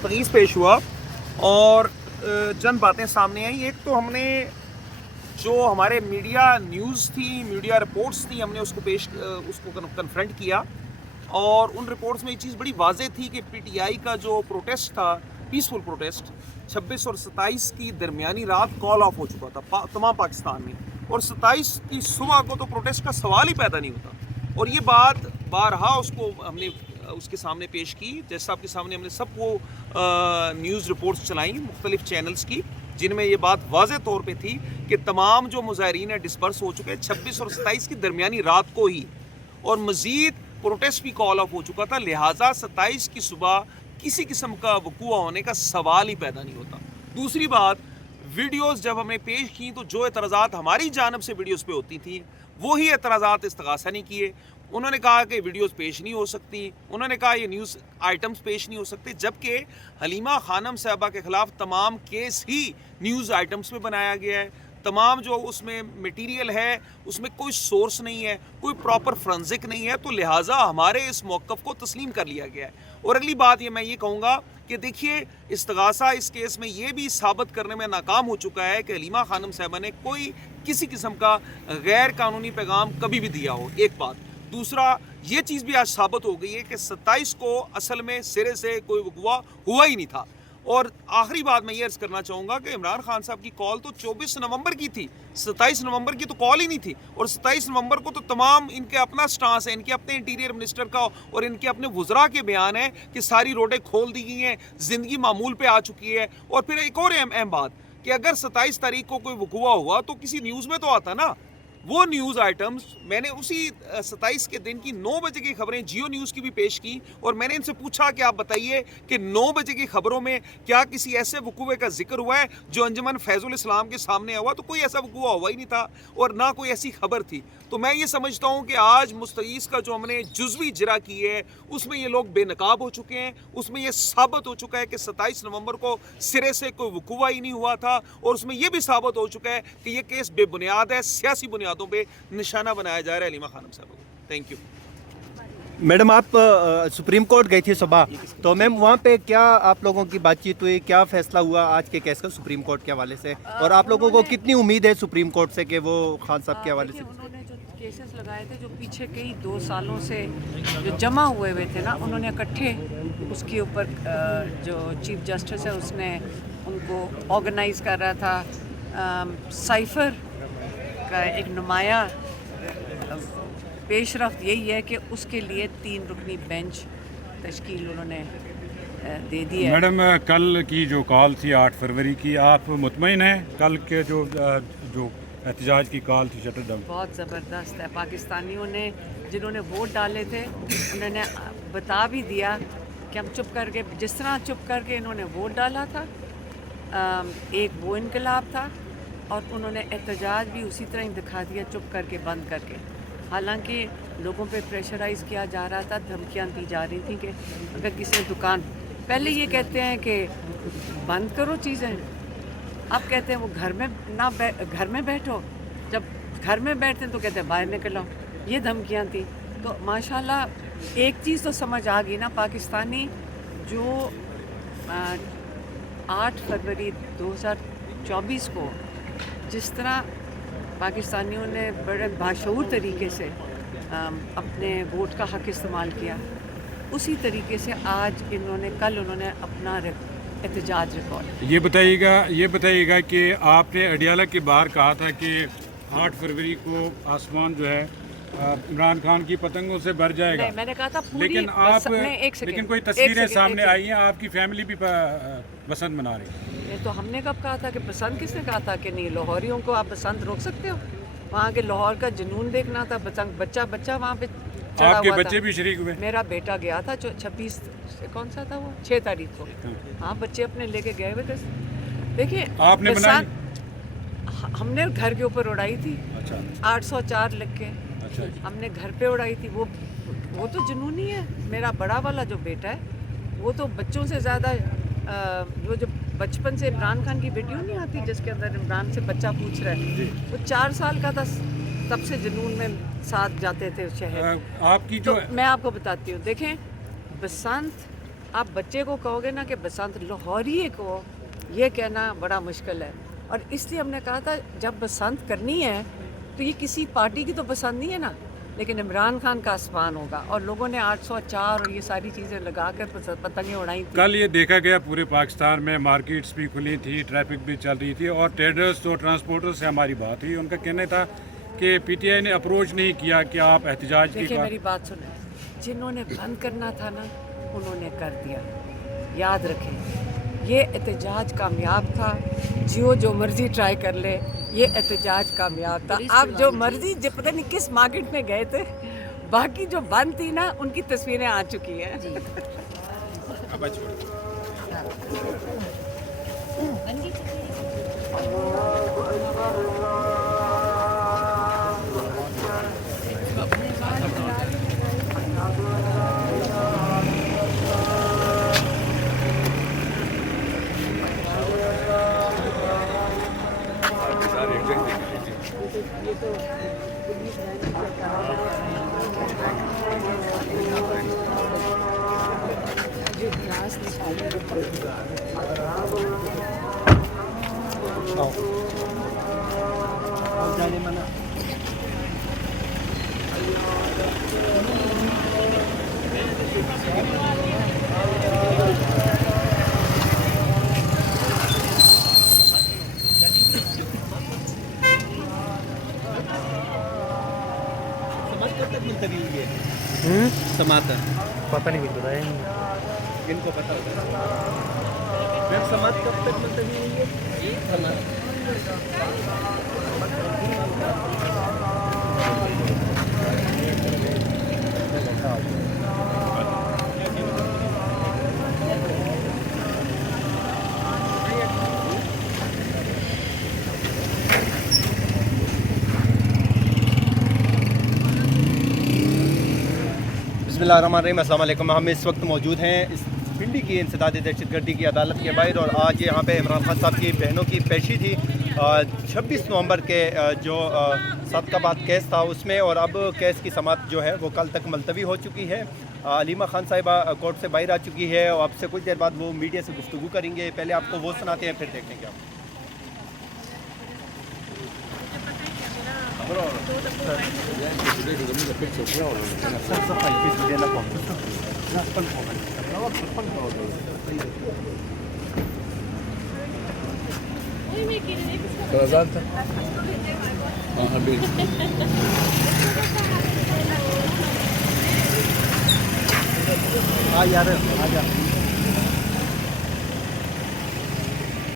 मुस्तगीस पेश हुआ और चंद बातें सामने आई। एक तो हमने जो हमारे मीडिया न्यूज़ थी, मीडिया रिपोर्ट्स थी, हमने उसको कन्फ्रंट किया और उन रिपोर्ट्स में ये चीज़ बड़ी वाज़ेह थी कि पीटीआई का जो प्रोटेस्ट था, पीसफुल प्रोटेस्ट, 26 और 27 की दरमियानी रात कॉल ऑफ हो चुका था तमाम पाकिस्तान में, और 27 की सुबह को तो प्रोटेस्ट का सवाल ही पैदा नहीं होता। और ये बात बारहा उसको हमने उसके सामने पेश की, जैसा आपके सामने हमने सबको न्यूज़ रिपोर्ट्स चलाई मुख्तलिफ चैनल्स की, जिनमें ये बात वाज़ेह तौर पे थी कि तमाम जो मुज़ाहिरीन हैं डिस्पर्स हो चुके हैं 26 और 27 की दरमियानी रात को ही, और मज़ीद प्रोटेस्ट भी कॉल ऑफ हो चुका था। लिहाजा 27 की सुबह किसी किस्म का वकूआ होने का सवाल ही पैदा नहीं होता। दूसरी बात, वीडियोस जब हमने पेश की तो जो एतराज़ात हमारी जानिब से वीडियोस पे होती थी वही एतराज़ात इस्तग़ासा नहीं किए। उन्होंने कहा कि वीडियोस पेश नहीं हो सकती, उन्होंने कहा ये न्यूज़ आइटम्स पेश नहीं हो सकते, जबकि हलीमा खानम साहबा के ख़िलाफ़ तमाम केस ही न्यूज़ आइटम्स में बनाया गया है। तमाम जो उसमें मटेरियल है उसमें कोई सोर्स नहीं है, कोई प्रॉपर फ्रेंसिक नहीं है, तो लिहाजा हमारे इस मौक़िफ़ को तस्लीम कर लिया गया है। और अगली बात मैं ये कहूँगा कि देखिए, इस्तग़ासा इस केस में ये भी साबित करने में नाकाम हो चुका है कि हलीमा खानम साहबा ने कोई किसी किस्म का गैर कानूनी पैगाम कभी भी दिया हो, एक बात। दूसरा, ये चीज़ भी आज साबित हो गई है कि 27 को असल में सिरे से कोई वकूआ हुआ ही नहीं था। और आखिरी बात मैं ये अर्ज़ करना चाहूँगा कि इमरान खान साहब की कॉल तो 24 नवंबर की थी, 27 नवंबर की तो कॉल ही नहीं थी। और 27 नवंबर को तो तमाम इनके अपना स्टांस है, इनके अपने इंटीरियर मिनिस्टर का और इनके अपने वज़रा के बयान है कि सारी रोडें खोल दी गई हैं, ज़िंदगी मामूल पे आ चुकी है। और फिर एक और अहम बात कि अगर 27 तारीख को कोई वकूआ हुआ तो किसी न्यूज़ में तो आता ना। वो न्यूज़ आइटम्स मैंने उसी 27 के दिन की 9 बजे की खबरें जियो न्यूज़ की भी पेश की, और मैंने इनसे पूछा कि आप बताइए कि 9 बजे की खबरों में क्या किसी ऐसे वकूए का जिक्र हुआ है जो अंजुमन फैज़ुल इस्लाम के सामने हुआ? तो कोई ऐसा वकूआ हुआ ही नहीं था और ना कोई ऐसी खबर थी। तो मैं ये समझता हूँ कि आज मुस्तगीस का जो हमने जुज़वी इजरा की है उसमें ये लोग बेनकाब हो चुके हैं। उसमें ये साबित हो चुका है कि 27 नवंबर को सिरे से कोई वकूआ ही नहीं हुआ था, और उसमें यह भी साबित हो चुका है कि ये केस बेबुनियाद है, सियासी बुनियादों पे निशाना बनाया जा रहा है हलीमा खानम साहब को। Thank you. मैडम, आप सुप्रीम कोर्ट गई थी सुबह, तो मैम वहाँ पे क्या आप लोगों की बातचीत हुई, क्या फैसला हुआ आज के केस का सुप्रीम कोर्ट के हवाले से, और आप लोगों को कितनी उम्मीद है सुप्रीम कोर्ट से कि वो खान साहब के हवाले से? उन्होंने जो केसेस लगाए थे, जो पीछे कई 2 सालों से जो जमा हुए हैं ना, उन्होंने इकट्ठे उसके ऊपर जो चीफ जस्टिस है उसने उनको ऑर्गेनाइज कर रहा था। साइफर का एक नुमाया पेशरफ्त यही है कि उसके लिए 3 रुकनी बेंच तश्कील उन्होंने दे दी है। मैडम, कल की जो कॉल थी 8 फरवरी की, आप मुतमईन हैं? कल के जो एहतजाज की कॉल थी शटर डाउन, बहुत ज़बरदस्त है। पाकिस्तानियों ने जिन्होंने वोट डाले थे उन्होंने बता भी दिया कि हम चुप करके, जिस तरह चुप करके इन्होंने वोट डाला था, एक वो इनकलाब था, और उन्होंने एहतजाज भी उसी तरह ही दिखा दिया, चुप करके, बंद करके। हालांकि लोगों पे प्रेशराइज़ किया जा रहा था, धमकियाँ दी जा रही थी कि अगर किसी ने दुकान, पहले ये कहते हैं कि बंद करो चीज़ें, अब कहते हैं वो घर में बैठो, जब घर में बैठते हैं तो कहते हैं बाहर निकलो। ये धमकियाँ थी। तो माशाल्लाह एक चीज़ तो समझ आ गई ना, पाकिस्तानी जो 8 फरवरी 2024 को जिस तरह पाकिस्तानियों ने बड़े बाशऊर तरीके से अपने वोट का हक़ इस्तेमाल किया, उसी तरीके से आज कल उन्होंने अपना एहतजाज रिकॉर्ड। ये बताइएगा कि आपने अडियाला के बाहर कहा था कि 8 फरवरी को आसमान जो है इमरान खान की पतंगों से भर जाएगा। नहीं, मैंने कहा था पूरी, लेकिन कोई तस्वीरें सामने आई हैं, आपकी फैमिली भी बसंत मना रही है। ये तो हमने कब कहा था कि बसंत? किसने कहा था कि नहीं? लाहौरियों को आप बसंत रोक सकते हो? वहाँ के लाहौर का जुनून देखना था, बसंत बच्चा वहाँ पे चढ़ा आपके हुआ था। बच्चे भी शरीक हुए? मेरा बेटा गया था 26 कौन सा था वो, 6 तारीख को। हाँ, बच्चे अपने लेके गए हुए थे। देखिए, आपने हमने घर के ऊपर उड़ाई थी। अच्छा। 804 लिख के। अच्छा। हमने घर पे उड़ाई थी। वो तो जुनूनी है। मेरा बड़ा वाला जो बेटा है वो तो बच्चों से ज़्यादा, वो जो बचपन से इमरान खान की वीडियो नहीं आती जिसके अंदर इमरान से बच्चा पूछ रहा है, वो 4 साल का था, तब से जुनून में साथ जाते थे शहर। आपकी जो तो मैं आपको बताती हूँ, देखें, बसंत आप बच्चे को कहोगे ना कि बसंत लाहौरी को ये कहना बड़ा मुश्किल है। और इसलिए हमने कहा था जब बसंत करनी है तो ये किसी पार्टी की तो पसंद नहीं है ना, लेकिन इमरान खान का आसमान होगा। और लोगों ने 804 और ये सारी चीज़ें लगा कर पतंगें उड़ाई थी। कल ये देखा गया पूरे पाकिस्तान में मार्केट्स भी खुली थी, ट्रैफिक भी चल रही थी और ट्रेडर्स और ट्रांसपोर्टर्स से हमारी बात हुई। उनका कहना था कि पीटीआई ने अप्रोच नहीं किया कि आप एहतजाज की देखिए मेरी बात सुने, जिन्होंने बंद करना था ना उन्होंने कर दिया। याद रखें ये एहतजाज कामयाब था, जो मर्जी ट्राई कर ले, ये एहतजाज कामयाब था। आप जो मर्जी पता नहीं किस मार्केट में गए थे, बाकी जो बंद थी ना उनकी तस्वीरें आ चुकी हैं। समात पता नहीं मिल रहा है। इनको पता होगा। मैम समात कब तक मुलतवी हुई है? समात बिस्मिल्लाहिर्रहमानिर्रहीम। अस्सलाम वालेकुम। हम इस वक्त मौजूद हैं इस पिंडी की इंसदादी दहशतगर्दी की अदालत के बाहर और आज यहाँ पे इमरान खान साहब की बहनों की पेशी थी 26 नवंबर के जो सादकाबाद केस था उसमें, और अब केस की समाअत जो है वो कल तक मुलतवी हो चुकी है। अलीमा खान साहिबा कोर्ट से बाहर आ चुकी है और अब से कुछ देर बाद वो मीडिया से गुफ्तगू करेंगे। पहले आपको वो सुनाते हैं फिर देखेंगे आप। हाँ यार आ जा।